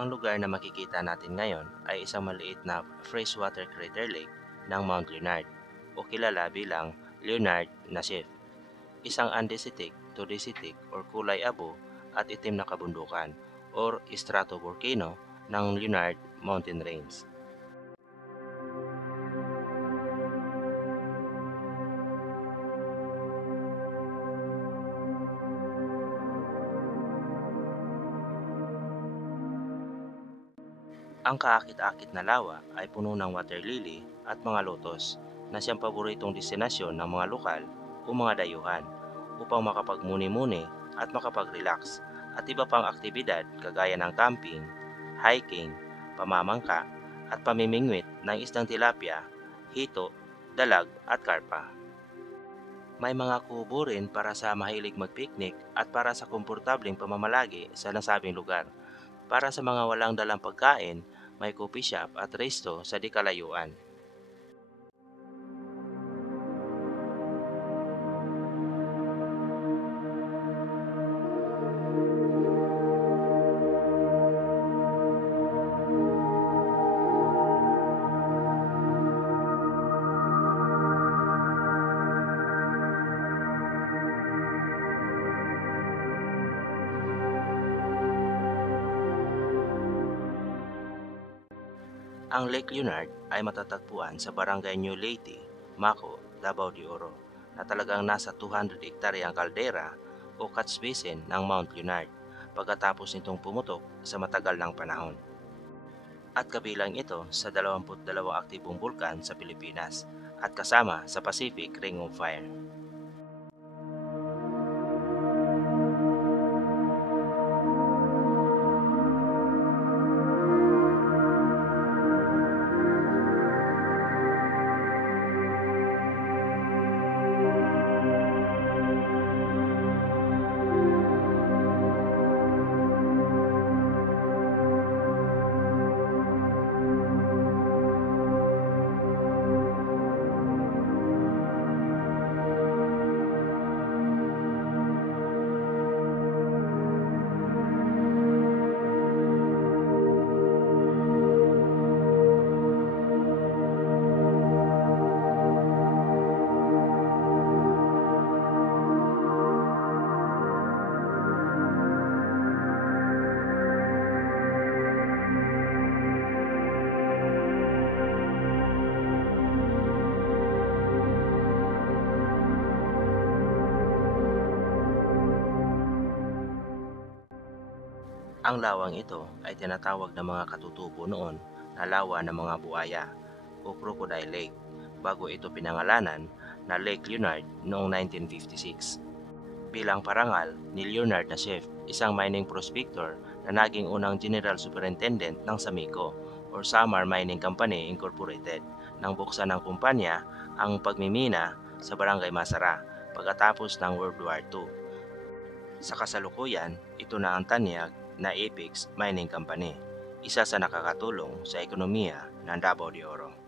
Ang lugar na makikita natin ngayon ay isang maliit na freshwater crater lake ng Mount Leonard o kilala bilang Leonard Nassif, isang andesitic to desitic or kulay abo at itim na kabundukan or stratovolcano ng Leonard Mountain Range. Ang kaakit-akit na lawa ay puno ng water lily at mga lotus na siyang paboritong destinasyon ng mga lokal o mga dayuhan upang makapagmuni-muni at makapag-relax at iba pang aktibidad kagaya ng camping, hiking, pamamangka at pamimingwit ng isdang tilapia, hito, dalag at karpa. May mga kubo rin para sa mahilig mag-picnic at para sa komportableng pamamalagi sa nasabing lugar. Para sa mga walang dalang pagkain, may coffee shop at resto sa di kalayuan. Ang Lake Leonard ay matatagpuan sa Barangay New Leyte, Maco, Davao de Oro na talagang nasa 200 hektaryang kaldera o catch basin ng Mount Leonard pagkatapos nitong pumutok sa matagal ng panahon. At kabilang ito sa 22 aktibong bulkan sa Pilipinas at kasama sa Pacific Ring of Fire. Ang lawang ito ay tinatawag ng mga katutubo noon na lawa ng mga buaya o Crocodile Lake bago ito pinangalanan na Lake Leonard noong 1956. Bilang parangal ni Leonard Nassif, isang mining prospector na naging unang General Superintendent ng Samico or Samar Mining Company Incorporated nang buksan ng kumpanya ang pagmimina sa Barangay Masara pagkatapos ng World War II. Sa kasalukuyan, ito na ang tanyag na Apex Mining Company, isa sa nakakatulong sa ekonomiya ng Davao de Oro.